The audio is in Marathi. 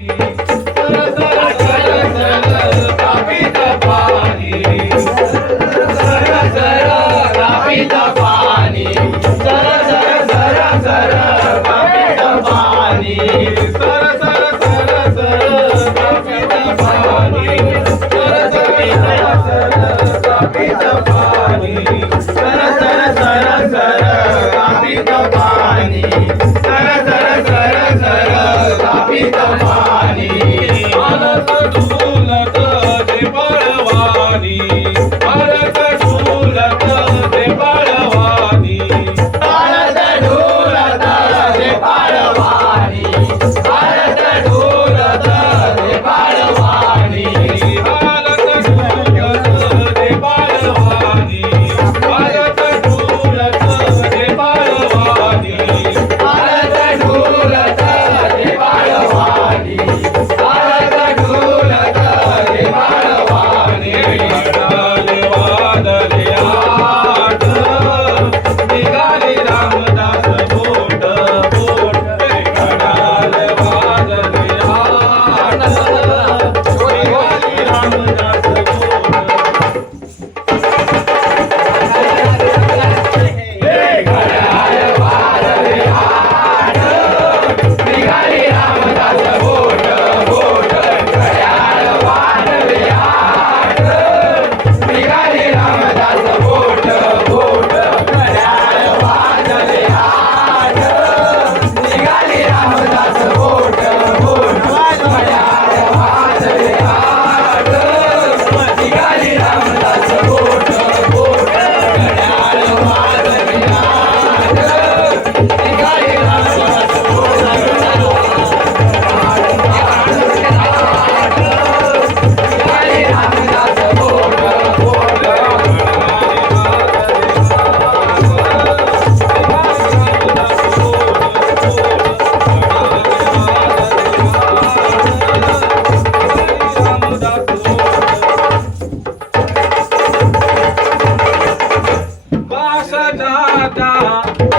कपितपर सरा पाणी सरा कवी पाणी सजाता